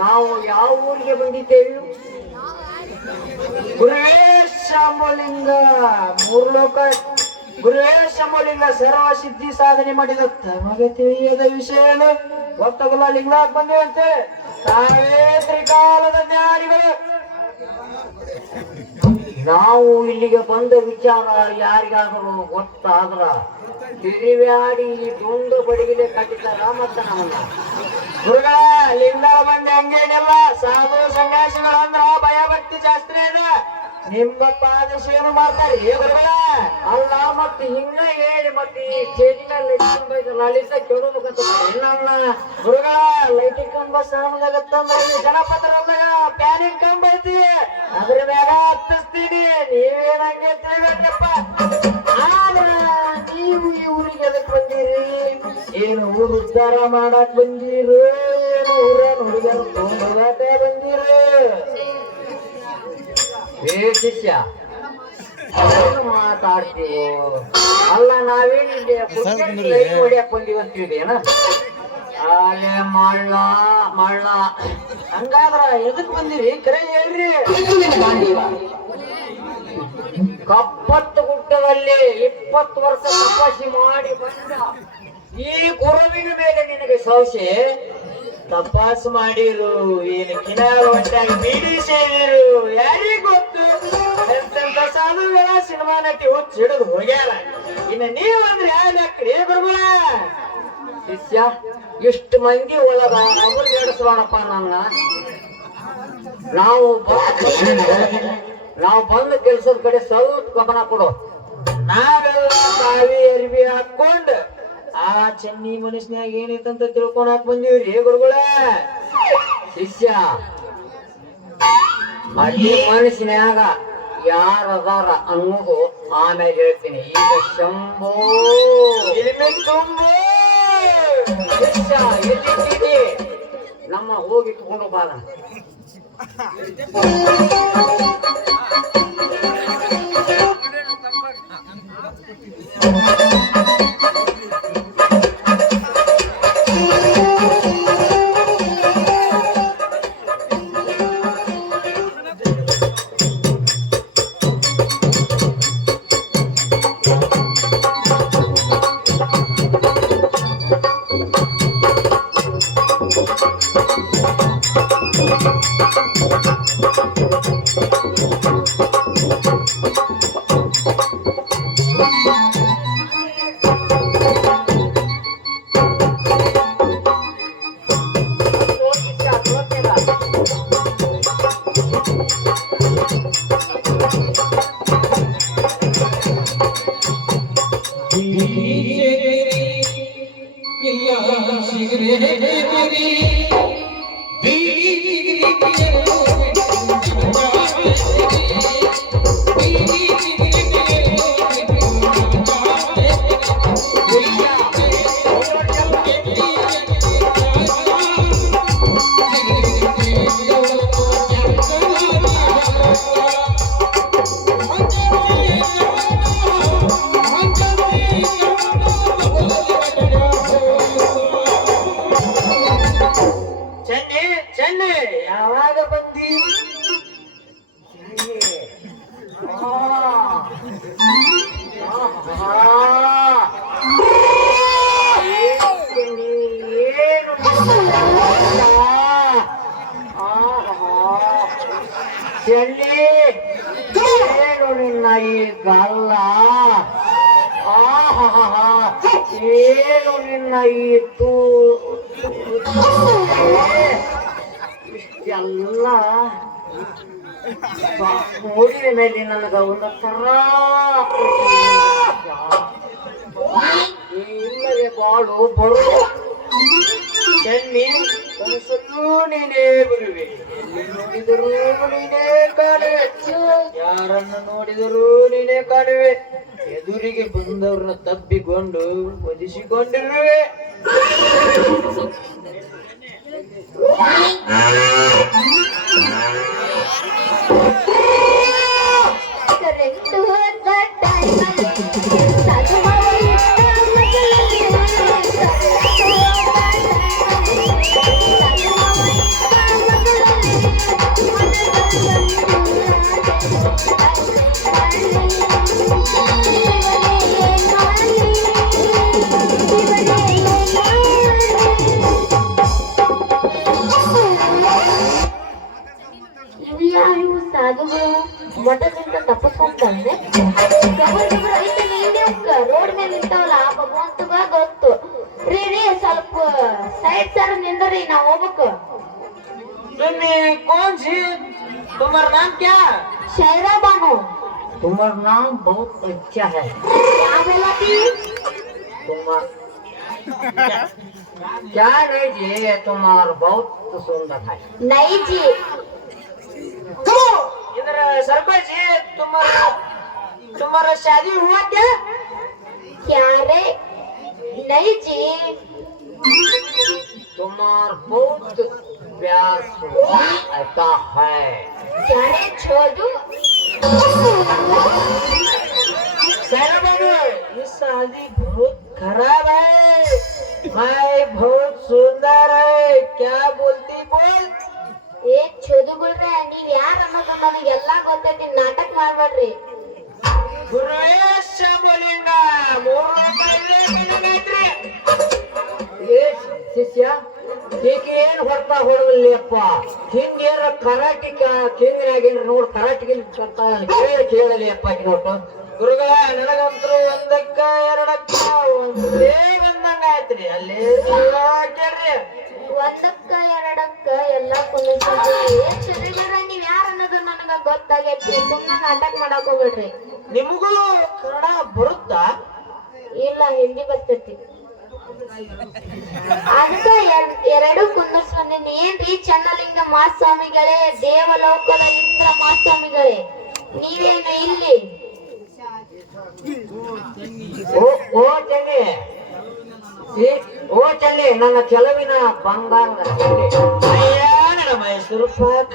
ನಾವು ಯಾವ ಊರಿಗೆ ಬಂದಿದ್ದೇವೆ? ಗುರುವೇಶ ಅಂಬಲಿಂಗ ಮೂರ್ಲೋಕ ಗುರುವೇಶ ಅಂಬಲಿಂಗ ಸರ್ವ ಸಿದ್ಧಿ ಸಾಧನೆ ಮಾಡಿದ ತಮಗೆ ತಿಳಿಯದ ವಿಷಯಗಳು ಗೊತ್ತಾಗಲ್ಲ ಲಿಂಗಾಕ್ ಬಂದಿವಂತೆ ತಾವೇ ತ್ರಿಕಾಲದ ಜ್ಞಾನಿಗಳು. ನಾವು ಇಲ್ಲಿಗೆ ಬಂದ ವಿಚಾರ ಯಾರಿಗಾದರೂ ಗೊತ್ತಾದ್ರ ತಿರುವ್ಯಾಡಿ ದುಂಡು ಬಡಿಗಿಲೆ ಕಟ್ಟಿದ ರಾಮತ್ತ ನಮ್ಮನ್ನ ಗುರುಗಳ ಲಿಂಗ ಬಂದ ಹಂಗೇನಿಲ್ಲ. ಸಾಧು ಸನ್ಯಾಸಿಗಳಂದ್ರ ಭಯ ಭಕ್ತಿ ಜಾಸ್ತಿ ಇದೆ. ನಿಮ್ಮ ಆದೇಶ ಏನು ಮಾಡ್ತಾರೆ ಗುರುಗಳ ಅಲ್ಲ ಮತ್ತೆ ಹಿಂಗ ಹೇಳಿ ಮತ್ತೆ ಈ ಸ್ಟೇಜಿನಲ್ಲಿ ಲಲಿತ ಕೇಳೋದಕ್ಕಂತ ನನ್ನ ಗುರುಗಳ ಲೈಟಿಂಗ್ ಕಂಬ ಸಾಮಗತ್ತಂದ್ರೆ ಜನಪತ್ರ ಅಂದಾಗ ಪ್ಯಾನಿಂಗ್ ಕಂಬ ಐತಿ ಅದ್ರ ಮ್ಯಾಗ ಹತ್ತಿಸ್ತೀನಿ ನೀವೇನಂಗೆ ತಿಳಿಬೇಕಪ್ಪ. ನೀವು ಈ ಊರಿಗೆ ಎದಕ್ ಬಂದಿರಿ? ಏನು ಊರು ಉದ್ಧಾರ ಮಾಡಕ್ ಬಂದಿರು? ಏನು ಊರ ಹುಡುಗರ ತಗೊಂಡೋಗಾಕ ಬಂದಿರು? ಏ ಶಿಷ್ಯ ಮಾತಾಡ್ತೀವೋ ಅಲ್ಲ ನಾವೇನಿದೆ ಹೊಡಿಯಕ್ ಬಂದೀವಿ ಅಂತ ತಿಳಿದೇನ? ಅಲ್ಲೇ ಮಳ್ಳ ಮಳ್ಳ ಹಂಗಾದ್ರ ಎದಕ್ ಬಂದಿರಿ ಕರೆ ಹೇಳ್ರಿ. ಕಪ್ಪತ್ತು ಗುಡ್ಡದಲ್ಲಿ 20 ವರ್ಷ ತಪಸ್ಸಿ ಮಾಡಿ ಬಂದ ಈ ಗುರುವಿನ ಮೇಲೆ ನಿನಗೆ ಸಂಶಯ? ತಪಾಸ್ ಮಾಡಿರು ಏನು ಕಿನಾರ ಹೊಂಟಾಗಿ ಬೀಡಿ ಸೇರಿರು ಯಾರಿಗ ಗೊತ್ತು? ಎಂತೆಂತ ಸಾಧುಗಳ ಸಿನಿಮಾ ನಟಿ ಹುಚ್ಚ ಹಿಡಿದು ಹೋಗ್ಯಾರ. ಇನ್ನು ನೀವಂದ್ರೆ ಯಾಕ್ರಿ ಗುರುಗಳ? ಶಿಷ್ಯ ಇಷ್ಟು ಮಂದಿ ಒಳಗ ಅವ್ರಿಗೆ ಎಡಿಸ್ಬಾರಪ್ಪ ನನ್ನ. ನಾವು ಬಂದ ಕೆಲ್ಸದ ಕಡೆ ಸ್ವಲ್ಪ ಗಮನ ಕೊಡು. ನಾವೆಲ್ಲ ತಾವಿ ಅರಿವಿ ಹಾಕೊಂಡ್ ಆ ಚೆನ್ನಿ ಮನುಷ್ಯನಾಗ ಏನೈತಂತ ತಿಳ್ಕೊಳಕ್ ಬಂದೀವ್ರಿ ಗುರುಗಳ. ಶಿಷ್ಯ ಅಡ್ಡಿ ಮನುಷ್ಯನಾಗ ಯಾರದಾರ ಅನ್ನೋದು ಆಮೇಲೆ ಹೇಳ್ತೀನಿ. ಈಗ ಶಂಭೋ ತುಂಬೋ ಶಿಷ್ಯ ಎಲ್ಲಿದ್ದೀರಿ? ನಮ್ಮ ಹೋಗಿ ತಗೊಂಡು ಬಾರ. ಯಾವಾಗ ಬಂದಿ? ಏನು ನಿನ್ನ ಈ ಗಲ್ಲ? ಏನು ನಿನ್ನ ಈ ಇಷ್ಟೆಲ್ಲ ನೋಡಿದ ಮೇಲೆ ನನಗ ಒಂದು ತರ ಇಲ್ಲದೆ ಬಾಳು ಬರು ಚೆನ್ನಿ ಕನಸಲ್ಲೂ ನೀನೇ ಬರುವೆ. ಎಲ್ಲಿ ನೋಡಿದರೂ ನೀನೇ ಕಾಣುವೆ, ಯಾರನ್ನು ನೋಡಿದರೂ ನೀನೇ ಕಾಣುವೆ. ಎದುರಿಗೆ ಬಂದವ್ರನ್ನ ತಬ್ಬಿಕೊಂಡು ಒದಿಸಿಕೊಂಡಿರುವೆ. ಮಠದಿಂದ ತಪ್ಪಿಸ್ಕೊಂಡ್ಬಂದೆ ರೋಡ್ ಮೇಲೆ ನಿಂತಾವಲ್ಲ ಆ ಭಗವಂತಗ ಗೊತ್ತು. ರೀ ಸ್ವಲ್ಪ ಸೈಡ್ ಸರ್ ನಿಂದ್ರಿ ನಾವ್ ಹೋಗ್ಬೇಕು. कौन सी तुम्हारा नाम क्या? शहरा बानो. तुम्हारा नाम बहुत अच्छा है. क्या बोला थी? क्या नहीं जी, तुम्हारा बहुत सुंदर है. नहीं जी. इधर सरपंच जी, तुम्हारा शादी हुआ क्या? क्या रे? नहीं जी. तुम्हारा बहुत प्यार आता है. जाने छोड़ू. ये शादी बहुत खराब है. भाई बहुत सुंदर है. क्या बोलती बोल. ಏ ಚೋದುಗುಳ್ರೆ ನೀವ್ ಯಾರ ಅನ್ನೋದು ನನಗೆಲ್ಲ ಗೊತ್ತೈತಿ. ನಾಟಕ ಮಾಡ್ಬೇಡ್ರಿ. ಗುರುವೇಶ ಬೋಲಿಂಗ ಶಿಷ್ಯ ಈಗ ಏನ್ ಹೊಡ್ತಾ ಹೊಡಲಿಯಪ್ಪ. ಹಿಂಗೇನ ಕರಾಟಿ ಕಿಂಗ್ನಾಗೇನ್ ನೋಡ್ ಕರಾಟಿ ಕೇಳಲಿ ಅಪ್ಪ ನೋಟು. ಗುರುಗಳ ನನಗಂತರೂ ಒಂದಕ್ಕ ಎರಡಕ್ಕ ಒಂದೇ ಬಂದಂಗ ಆಯ್ತ್ರಿ. ಅಲ್ಲಿ ಕೇಳ್ರಿ ಒಂದಕ್ಕ ಎರಡಕ್ಕ ಎಲ್ಲಾ ಕುಲಿಸ್ರಿ. ನೀವ್ ಯಾರ ಅನ್ನೋದು ನನಗ ಗೊತ್ತಾಗೈತಿ. ಸುಮ್ಮನೆ ನಾಟಕ ಮಾಡಕ್ ಹೋಗ್ಬೇಡ್ರಿ. ನಿಮಗೂ ಕನ್ನಡ ಬರುತ್ತಾ? ಇಲ್ಲ, ಹಿಂದಿ ಬರ್ತೈತಿ. ಅದಕ್ಕ ಎರಡು ಕುಂದರ್ಸ್ಬಂದಿನಿ. ಏನ್ರಿ ಚನ್ನಲಿಂಗ ಮಹಾಸ್ವಾಮಿಗಳೇ, ದೇವಲೋಕದ ಇಂದ್ರ ಮಹಾಸ್ವಾಮಿಗಳೇ, ನೀವೇನು ಇಲ್ಲಿ? ಓ ಚನ್ನಿ, ನನ್ನ ಕೆಲವಿನ ಬಂಗಾಂಗ ಮೈಸೂರು ಪಾಕ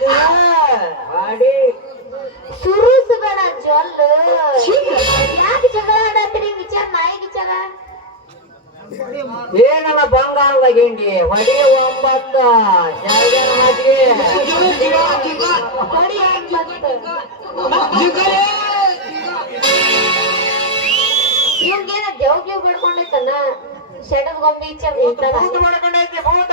ಮಾಡಿ ಸುರುಸುಗಳ ಜೊಲ್ಲು. ಯಾಕೆ ಜಗಳ ಆಡತ್ರಿ? ವಿಚಾರ ನಾಯಿ ವಿಚಾರ ಏನಲ್ಲ ಬಂಗಾಂಗ ಗಿಂಡಿ ಹೊಡೆಯ ಒಂಬತ್ತ ಜಾಗನ ಮಾತಿಗೆ ಇವಂಗೇನ ದೇವ್ಗೆ ಬಿಡ್ಕೊಂಡೈತನ. ಶೆಡದ ಗೊಂಬೆ ಈಚೆ ಮಾಡ್ಕೊಂಡೈತಿ ಭೂತ.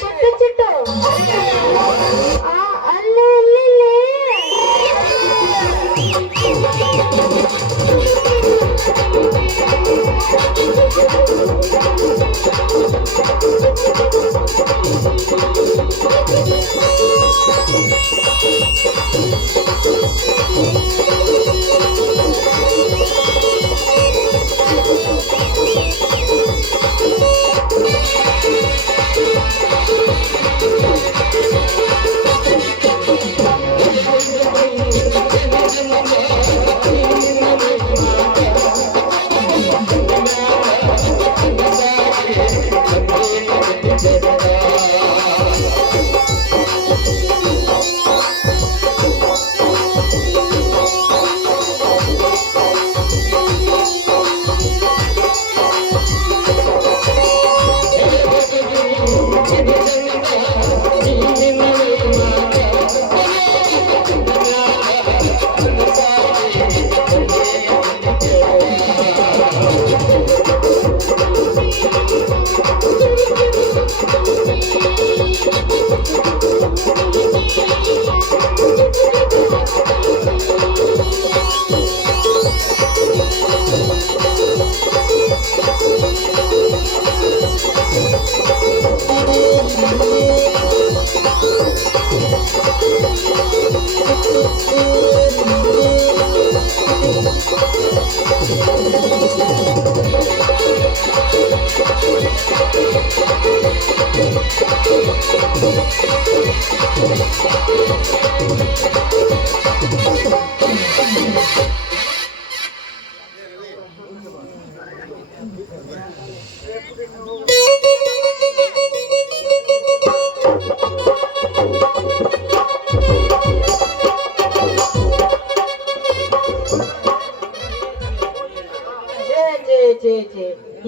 ಚಿಟ್ಟು ಚಿಟ್ಟು ಅಲ್ಲೇ ಅಲ್ಲೇ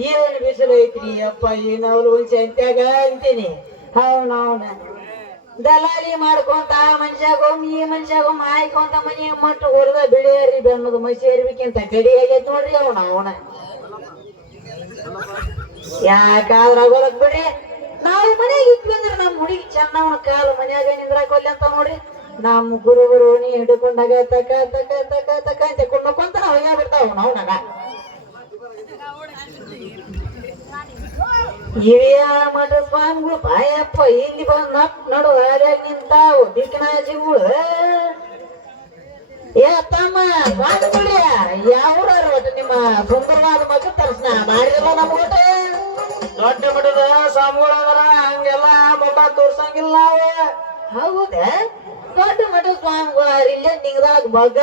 ಏನ್ ಬಿಸಿಲು ಐತ್ರಿ ಅಪ್ಪ ಏನವ್ರು ಹುಲ್ಸಿ ಅಂತ್ಯಾಗ ಅಂತೀನಿ. ಅವನವನ ದಲಾಲಿ ಮಾಡ್ಕೊಂತ ಮನುಷ್ಯಾಗೊಮ್ಮೆ ಈ ಮನುಷ್ಯಾಗೊಮ್ಮೆ ಆಯ್ಕೊಂತ ಮನಿ ಮಟ್ಟು ಹೊಲದ ಬೆಳೆಯರಿ ಬೆನ್ನದು ಮಸಿ ಏರ್ಬೇಕಿಂತ ಗಡಿ ಆಗೈತ್ ನೋಡ್ರಿ ಅವನ ಯಾಕಾದ್ರ ಹೊಲಕ್ ಬಿಡ್ರಿ. ನಾವು ಮನೆಯಾಗ ಇದ್ವಿ ಅಂದ್ರೆ ನಮ್ಮ ಹುಡುಗಿ ಚೆನ್ನವನ ಕಾಲು ಮನ್ಯಾಗ ನಿಂದ್ರಾಕೊಲ್ಲಿ ಅಂತ ನೋಡ್ರಿ. ನಮ್ಮ ಗುರುಗಳು ನೀ ಹಿಡ್ಕೊಂಡಾಗ ತಕ ತಕ ತಕ ತಕ ಅಂತ ಕೊಂಡ್ಕೊಂತ ನಾವ್ ಬಿಡ್ತಾವ ಅವನಾಗ ಹಿರಿಯ ಮಠ ಸ್ವಾಮಿಗಳು ಬಾಯಪ್ಪ ಇಲ್ಲಿ ಬಂದ್ ನಪ್ ನಡು ಹಾರ್ಯಾಗ ನಿಂತಾವು ದಿಕ್ಕನಾಜಿಗಳು. ಏ ತಮ್ಮ ಸ್ವಾಮಿಗಳು ಯಾವ್ರ ಒಟ್ಟು ನಿಮ್ಮ ಸುಂದರವಾದ ಮಗ ದರ್ಶನ ಮಾಡಿರಲ್ಲ ನಮ್ಮ ಊಟ ದೊಡ್ಡ ಮಠದ ಸ್ವಾಮಿಗಳು ಅದರ ಹಂಗೆಲ್ಲ ಮೊಬ ತೋರ್ಸಂಗಿಲ್ಲ ನಾವು. ಹೌದ ದೊಡ್ಡ ಮಠದ ಸ್ವಾಮಿಗಳು ಇಲ್ಲೇ ನಿಂಗದಾಗ ಬಗ್ಗ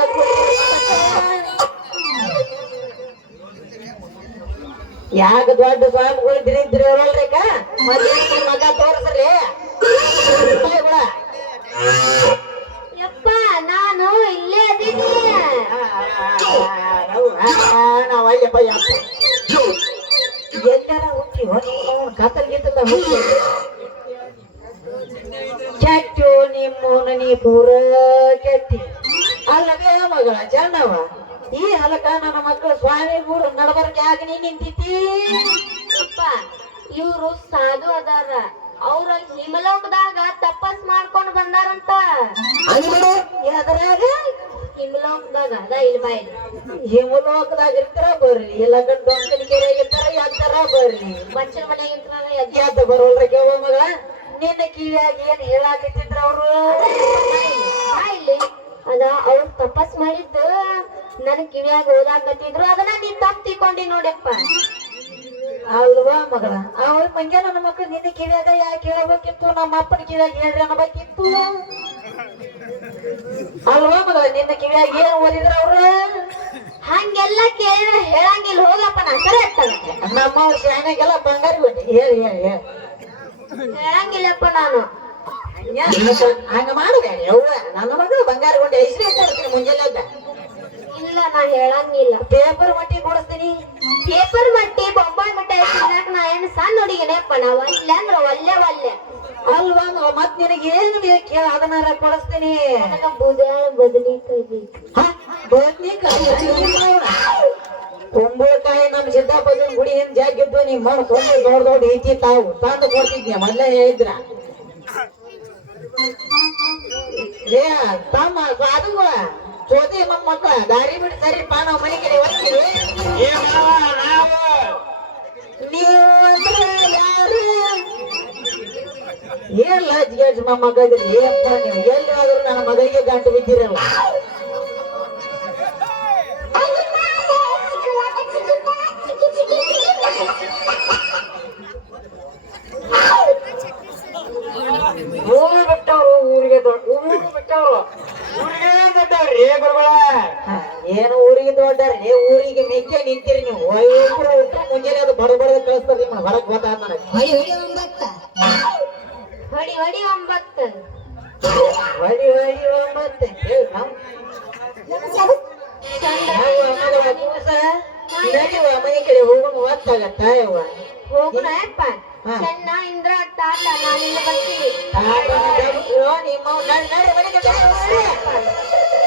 ಯಾಕ ದೊಡ್ಡ ಸ್ವಾಮಿಗಳು ಬಿರಿದ್ರಲ್ರಿಕ ಮಗ ತೋರ್ಸ್ರಿ ಯಪ್ಪ ನಾನು ಇಲ್ಲೇ ಅದೀನಿ. ನಾವಲ್ಲಪ್ಪ ಎಲ್ಲಾರ ಹುಟ್ಟಿ ಕತ್ತಲ್ ಗಿತ್ತಲ್ಲ ಹುಟ್ಟಿ ಕೆಟ್ಟು ನಿಮ್ಮನ ನೀ ಪೂರ ಕೆಟ್ಟಿ ಅಲ್ಲವೇ ಮಗಳ ಚೆನ್ನವ. ಈ ಹಲಕ ನನ್ನ ಮಕ್ಕಳು ಸ್ವಾಮಿ ಗುರು ನಡಬರ್ಕ ಯಾಕೆ ನೀ ನಿಂತಿತಿ? ಯಪ್ಪ ಇವ್ರು ಸಾಧು ಅದಾರ. ಅವ್ರ ಹಿಮಲೋಕದಾಗ ತಪಸ್ ಮಾಡ್ಕೊಂಡ್ ಬಂದಾರಂತ. ಎದರಾಗ ಹಿಮಲೋಕದಾಗ ಅದ ಇಲ್ಲಿ ಬಾಯಿ ಹಿಮಲೋಕದಾಗ ಇರ್ತಾರ ಬರ್ರಿ, ಇಲ್ಲ ಗಂಟು ಕೆರೆಯಾಗ ಇರ್ತಾರ ಎತ್ತಾರ ಬರ್ರಿ, ಮಚ್ಚಲ ಮನೆಯಾಗ ಎದ್ದ ಬರೋಲ್ರ ಕೇವ ಮಗ. ನಿನ್ನ ಕಿವಿಯಾಗಿ ಏನ್ ಹೇಳಾಕತ್ತಿದ್ರ ಅವ್ರು? ಇಲ್ಲಿ ಅದ ಅವ್ರು ತಪಸ್ ಮಾಡಿದ್ದು ನನ್ ಕಿವಿಯಾಗ ಓದಾಕತ್ತಿದ್ರು. ಅದನ್ನ ನೀನ್ ತಪ್ಪ ತಿಳ್ಕೊಂಡಿ ನೋಡಪ್ಪ. ಅಲ್ವಾ ಮಗಳ ಅವ್ರ ಮಂಗೆ ನನ್ನ ಮಕ್ಕಳು ನಿನ್ನ ಕಿವಿಯಾಗ ಯಾಕೆ ಹೇಳ್ಬೇಕಿತ್ತು? ನಮ್ಮ ಅಪ್ಪನ ಕಿವಿಯಾಗ ಹೇಳ್ರಿ ಅನ್ನಬೇಕಿತ್ತು ಅಲ್ವಾ ಮಗಳ? ನಿನ್ನ ಕಿವಿಯಾಗ ಏನ್ ಓದಿದ್ರ ಅವ್ರು? ಹಂಗೆಲ್ಲ ಕೇಳಿದ್ರೆ ಹೇಳಂಗಿಲ್ಲ ಹೋಗಪ್ಪ. ನಾ ಸರಿ ನಮ್ಮ ಶಾನ್ಯಾಗೆಲ್ಲ ಬಂಗಾರಿ ಬಿಟ್ಟು ಹೇಳಿ ಹೇಳಿ ಹೇಳಿ ಹೇಳಂಗಿಲ್ಲಪ್ಪ ನಾನು. ಹಂಗ ಮಾಡಬೇಡಿ ಅವ್ವ. ನನ್ನ ಮಗಳು ಬಂಗಾರ ಗೊಂಡೆ ಹೆಸರು ಕೊಡ್ತೀನಿ ಮುಂಜಾನೆ. ಇಲ್ಲ ನಾ ಹೇಳಂಗಿಲ್ಲ. ಪೇಪರ್ ಮಟ್ಟಿ ಕೊಡಿಸ್ತೀನಿ. ಪೇಪರ್ ಮಟ್ಟಿ ಬೊಂಬಾಯಿ ಮಿಠಾಯಿ ತಿನ್ನಕ್ ನಾ ಏನು ಸಣ್ಣ ಹುಡುಗಿನೇಪ್ಪ. ನಾ ಒಲ್ಲೆ ಅಂದ್ರ ಒಲ್ಲೆ ಒಲ್ಲೆ ಅಲ್ವಾ ಮತ್ ನಿನಗೆ ಏನು ಬೇಕು ಹೇಳ ಅದನ್ನಾರ ಕೊಡಿಸ್ತೀನಿ. ಬದನೆಕಾಯಿ ಬದ್ನಿಕಾಯಿ ಕುಂಬಳಕಾಯಿ ನಮ್ ಸಿದ್ದಾಪುರ ಗುಡಿ ಏನ್ ಜಾಗಿದ್ದು ನಿಮ್ಮ ದೊಡ್ಡ ದೊಡ್ಡ ಐತಿ ತಾವು ತಂದು ಕೊಡ್ತಿದ್ನಿ ಮೊದ್ಲೇ ಹೇಳಿದ್ರ. ತಮ್ಮ ಸಾಧುಗಳ ಸೋದಿ ಮಕ್ಕಳ ದಾರಿ ಬಿಟ್ಟು ಸರಿಪ್ಪ ನಾವು ಮನೆ ಕಡೆ ಹೋಗ್ತೀವಿ. ನಾವು ನೀವು ಅಂದ್ರೆ ಯಾರು? ಏನ್ ಲಾಜಿಗೇಜ್ ಮೊಮ್ಮಗ ಇದ್ರಿ ಏನಪ್ಪ ನೀವು? ಎಲ್ಲಿ ಹೋದ್ರು ನನ್ನ ಮಗನಿಗೆ ಗಂಟು ಬಿದ್ದಿರಲ್ಲ. ಊರು ಬಿಟ್ಟವ್ರು ಊರಿಗೆ ಊರು ಬಿಟ್ಟವ್ರು ಊರಿಗೆ ಬಿಟ್ಟವ್ರಿ ಗುರುಗಳ. ಏನು ಊರಿಗೆ ದೊಡ್ಡರಿ ಊರಿಗೆ ಮೆಕ್ಕೆ ನಿಂತಿರಿ ನೀವು. ಇಬ್ರು ಒಟ್ಟು ಮುಂಜಾನೆ ಅದು ಬಡ ಬಡದ ಕಳಿಸ್ತಾರೆ ನಿಮ್ಮ ಹೊರಗೆ ಗೊತ್ತಾಗ ನನಗೆ. ಹೊಡಿ ಹೊಡಿ 9 ಹೊಡಿ ಹೊಡಿ 9 ಹೇಳಿ ನಾವು ನಡಿವ ಮನೆ ಕಡೆ ಹೋಗೋಣ ಹೊತ್ತಾಗತ್ತ ಯವ್ವ. ಹೋಗುಣ ಯಪ್ಪ. ಚೆನ್ನ ಇಂದ್ರ ತಾತ ನಾನಿಲ್ಲ ಬರ್ತೀನಿ. ನಿಮ್ಮ ನಡಿ ಮನೆ ಕಡೆ ಹೋಗೋಣ.